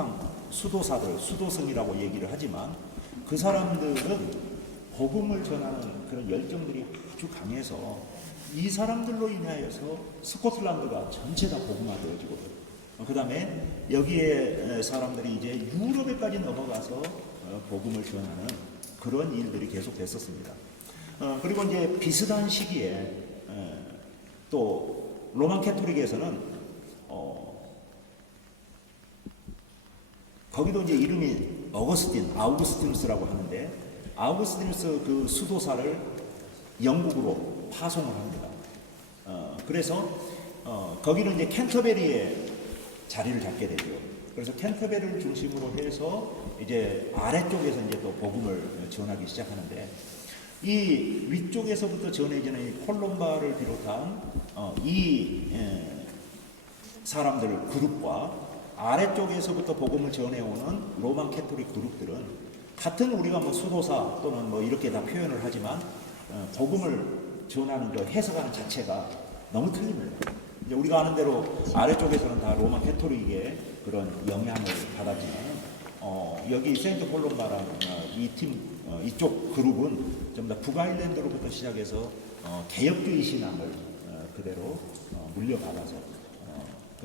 항상 수도사들, 수도승이라고 얘기를 하지만 그 사람들은 복음을 전하는 그런 열정들이 아주 강해서 이 사람들로 인하여서 스코틀랜드가 전체 다 복음화되어지거든요. 그 다음에 여기에 사람들이 이제 유럽에까지 넘어가서 복음을 전하는 그런 일들이 계속 됐었습니다. 그리고 이제 비슷한 시기에 또 로만 캐토릭에서는 거기도 이제 이름이 아우구스티누스라고 하는데, 아우구스티누스 그 수도사를 영국으로 파송을 합니다. 그래서 거기는 이제 캔터베리에 자리를 잡게 되죠. 그래서 캔터베리를 중심으로 해서 이제 아래쪽에서 이제 또 복음을 전하기 시작하는데, 이 위쪽에서부터 전해지는 이 콜롬바를 비롯한 이 사람들 그룹과 아래쪽에서부터 복음을 전해오는 로만 캐토릭 그룹들은 같은 우리가 뭐 수도사 또는 뭐 이렇게 다 표현을 하지만 복음을 전하는 그 해석하는 자체가 너무 틀립니다. 이제 우리가 아는 대로 아래쪽에서는 다 로만 캐토릭의 그런 영향을 받았지만 여기 세인트 콜롬바라는 이쪽 그룹은 전부 다 북아일랜드로부터 시작해서 개혁주의 신앙을 그대로 물려받아서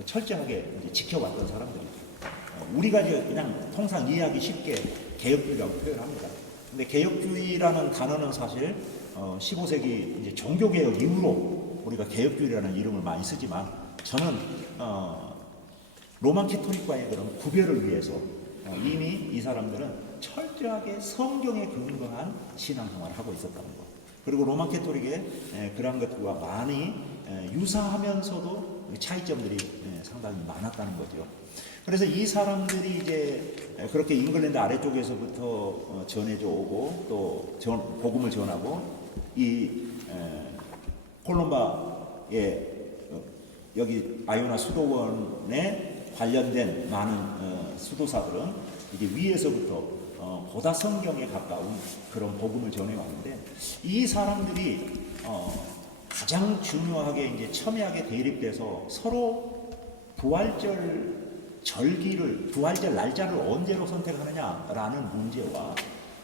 철저하게 이제 지켜왔던 사람들이죠. 우리가 이제 그냥 통상 이해하기 쉽게 개혁주의라고 표현합니다. 근데 개혁주의라는 단어는 사실 15세기 이제 종교개혁 이후로 우리가 개혁주의라는 이름을 많이 쓰지만, 저는 로만 캐토릭과의 그런 구별을 위해서 이미 이 사람들은 철저하게 성경에 근거한 신앙생활을 하고 있었다는 것. 그리고 로만 캐토릭의 그런 것들과 많이 유사하면서도 차이점들이 상당히 많았다는 거죠. 그래서 이 사람들이 이제 그렇게 잉글랜드 아래쪽에서부터 전해져 오고 또 복음을 전하고 이 콜롬바의 여기 아요나 수도원에 관련된 많은 수도사들은 이제 위에서부터 보다 성경에 가까운 그런 복음을 전해왔는데, 이 사람들이 가장 중요하게 이제 첨예하게 대립돼서 서로 부활절 날짜를 언제로 선택하느냐라는 문제와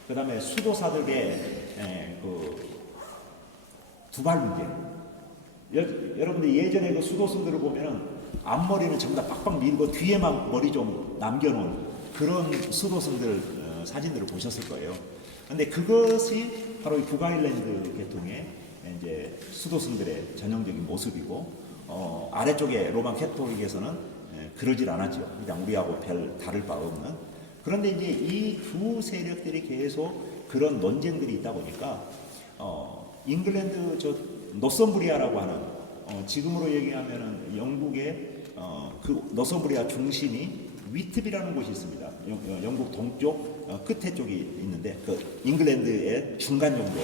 그 다음에 수도사들의 그 두발 문제. 여러분들 예전에 그 수도승들을 보면은 앞머리는 전부 다 빡빡 밀고 뒤에만 머리 좀 남겨놓은 그런 수도승들 사진들을 보셨을 거예요. 근데 그것이 바로 이 북아일랜드 계통의 이제 수도승들의 전형적인 모습이고, 아래쪽에 로만 캐토릭에서는 그러질 않았죠. 그냥 우리하고 별 다를 바 없는. 그런데 이제 이 두 세력들이 계속 그런 논쟁들이 있다 보니까 잉글랜드 노썸브리아라고 하는 지금으로 얘기하면은 영국의 그 노썸브리아 중심이 위트비라는 곳이 있습니다. 영국 동쪽 끝에 쪽이 있는데 그 잉글랜드의 중간 정도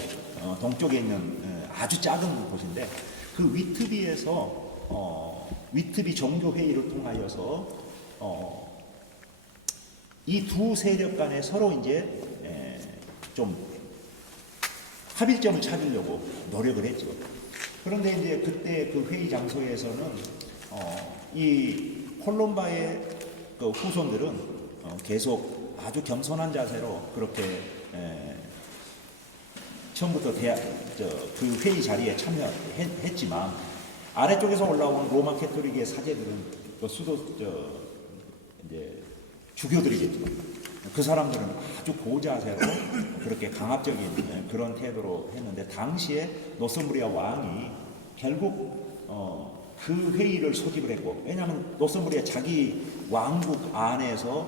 동쪽에 있는 아주 작은 곳인데, 그 위트비에서 위트비 종교회의를 통하여서 이 두 세력 간에 서로 이제 좀 합일점을 찾으려고 노력을 했죠. 그런데 이제 그때 그 회의 장소에서는 이 콜롬바의 그 후손들은 계속 아주 겸손한 자세로 그렇게 처음부터 그 회의 자리에 참여했지만, 아래쪽에서 올라온 로마 캐토릭의 사제들은 그 이제 주교들이겠죠. 그 사람들은 아주 고자세로 그렇게 강압적인 그런 태도로 했는데, 당시에 노스무리아 왕이 결국 그 회의를 소집을 했고, 왜냐하면 노스무리아 자기 왕국 안에서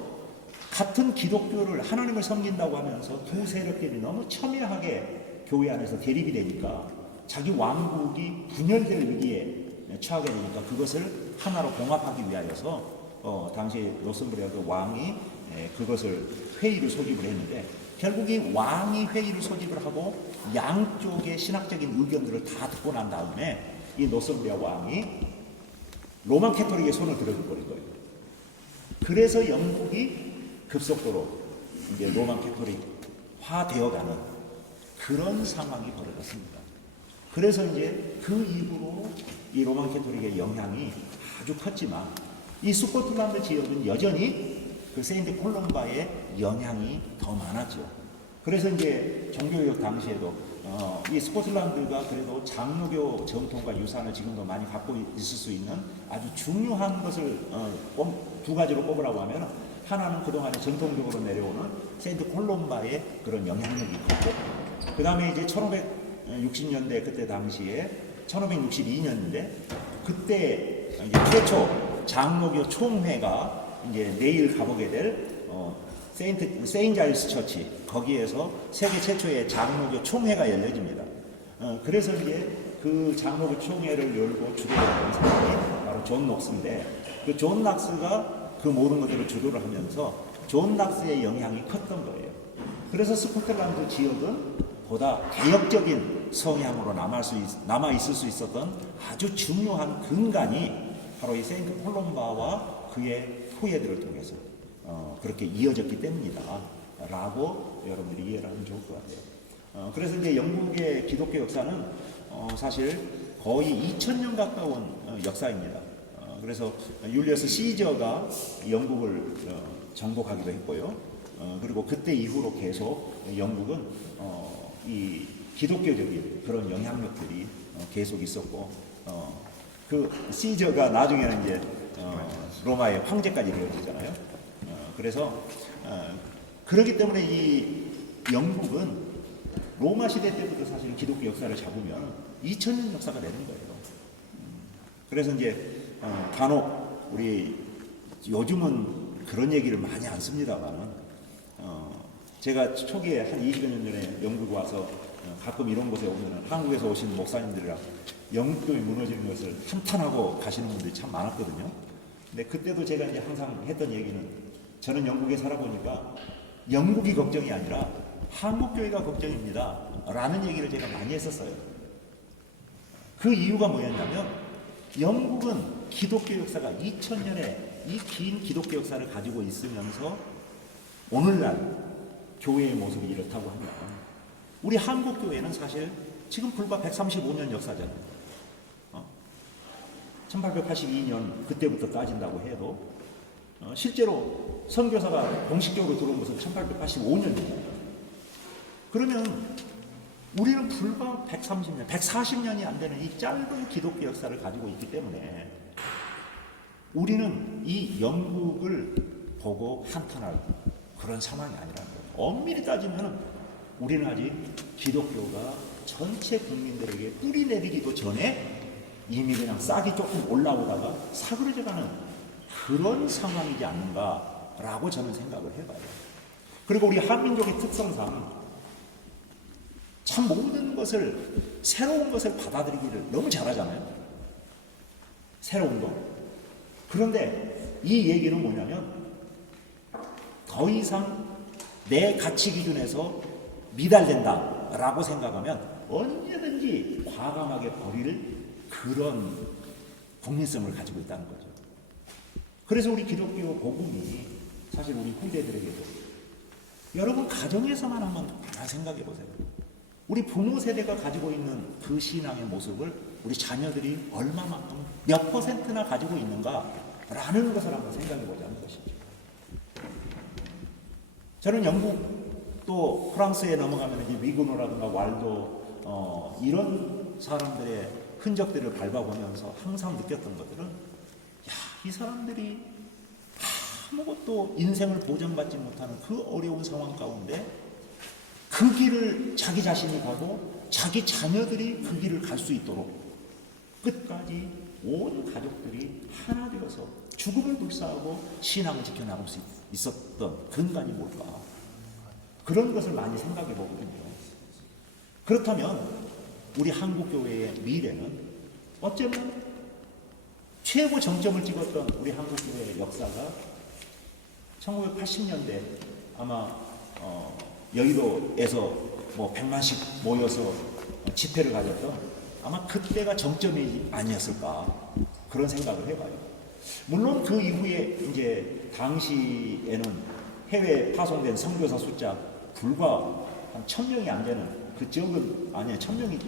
같은 기독교를 하나님을 섬긴다고 하면서 두 세력들이 너무 첨예하게 교회 안에서 대립이 되니까 자기 왕국이 분열될 위기에 처하게 되니까 그것을 하나로 봉합하기 위하여서 당시 노스무리아 그 왕이 그것을 회의를 소집을 했는데, 결국 이 왕이 회의를 소집을 하고 양쪽의 신학적인 의견들을 다 듣고 난 다음에 이 노스무리아 왕이 로만 캐토릭의 손을 들어버린 거예요. 그래서 영국이 급속도로 이제 로만 캐토릭화 되어가는 그런 상황이 벌어졌습니다. 그래서 이제 그 이후로 이 로만 캐토릭의 영향이 아주 컸지만, 이 스코틀랜드 지역은 여전히 그 세인트 콜롬바의 영향이 더 많았죠. 그래서 이제 종교개혁 당시에도 이 스코틀랜드가 그래도 장로교 전통과 유산을 지금도 많이 갖고 있을 수 있는 아주 중요한 것을 두 가지로 꼽으라고 하면, 하나는 그동안에 전통적으로 내려오는 세인트 콜롬바의 그런 영향력이 컸고, 그 다음에 이제 1560년대 그때 당시에 1562년인데 그때 이제 최초 장로교 총회가 이제 내일 가보게 될 세인트 자일스 처치, 거기에서 세계 최초의 장로교 총회가 열려집니다. 그래서 이제 그 장로교 총회를 열고 주도했던 사람이 바로 존 녹스인데, 그 존 녹스가 그 모든 것들을 주도를 하면서 존 녹스의 영향이 컸던 거예요. 그래서 스코틀랜드 지역은 보다 개혁적인 성향으로 남아 있을 수 있었던 아주 중요한 근간이 바로 이 세인트 콜롬바와 그의 후예들을 통해서 그렇게 이어졌기 때문이다 라고 여러분들이 이해를 하면 좋을 것 같아요. 그래서 이제 영국의 기독교 역사는 사실 거의 2000년 가까운 역사입니다. 그래서 율리어스 시저가 영국을 정복하기도 했고요. 그리고 그때 이후로 계속 영국은 이 기독교적인 그런 영향력들이 계속 있었고, 그 시저가 나중에는 이제 로마의 황제까지 이루어지잖아요. 그래서 그렇기 때문에 이 영국은 로마 시대 때부터 사실 기독교 역사를 잡으면 2000년 역사가 되는 거예요. 그래서 이제 간혹 우리 요즘은 그런 얘기를 많이 안 씁니다만은 제가 초기에 한 20여 년 전에 영국 와서 가끔 이런 곳에 오면 한국에서 오신 목사님들이랑 영국교회 무너지는 것을 한탄하고 가시는 분들이 참 많았거든요. 근데 그때도 제가 이제 항상 했던 얘기는, 저는 영국에 살아보니까 영국이 걱정이 아니라 한국교회가 걱정입니다 라는 얘기를 제가 많이 했었어요. 그 이유가 뭐였냐면, 영국은 기독교 역사가 2000년의 이 긴 기독교 역사를 가지고 있으면서 오늘날 교회의 모습이 이렇다고 하면, 우리 한국 교회는 사실 지금 불과 135년 역사잖아요. 1882년 그때부터 따진다고 해도 실제로 선교사가 공식적으로 들어온 것은 1885년입니다. 그러면 우리는 불과 130년, 140년이 안 되는 이 짧은 기독교 역사를 가지고 있기 때문에 우리는 이 영국을 보고 한탄할 그런 상황이 아니라는 거예요. 엄밀히 따지면 우리는 아직 기독교가 전체 국민들에게 뿌리 내리기도 전에 이미 그냥 싹이 조금 올라오다가 사그러져가는 그런 상황이지 않는가라고 저는 생각을 해봐요. 그리고 우리 한민족의 특성상 참 모든 것을, 새로운 것을 받아들이기를 너무 잘하잖아요. 새로운 거. 그런데 이 얘기는 뭐냐면, 더 이상 내 가치 기준에서 미달된다라고 생각하면 언제든지 과감하게 버릴 그런 국민성을 가지고 있다는 거죠. 그래서 우리 기독교 복음이 사실 우리 후대들에게도, 여러분 가정에서만 한번 다 생각해 보세요. 우리 부모 세대가 가지고 있는 그 신앙의 모습을 우리 자녀들이 얼마만큼, 몇 %나 가지고 있는가라는 것을 한번 생각해 보자는 것이죠. 저는 영국 또 프랑스에 넘어가면 이제 위그노라든가 왈도 이런 사람들의 흔적들을 밟아보면서 항상 느꼈던 것들은, 이 사람들이 아무것도 인생을 보장받지 못하는 그 어려운 상황 가운데 그 길을 자기 자신이 가고 자기 자녀들이 그 길을 갈 수 있도록 끝까지 온 가족들이 하나 되어서 죽음을 불사하고 신앙을 지켜나갈 수 있었던 근간이 뭘까? 그런 것을 많이 생각해 보거든요. 그렇다면 우리 한국교회의 미래는 어쩌면 최고 정점을 찍었던 우리 한국교회의 역사가 1980년대 아마 여의도에서 뭐 100만씩 모여서 집회를 가졌던, 아마 그때가 정점이 아니었을까 그런 생각을 해봐요. 물론 그 이후에 이제 당시에는 해외 파송된 선교사 숫자 불과 한 1000명이 안 되는, 그 적은 아니에요, 1000명이지.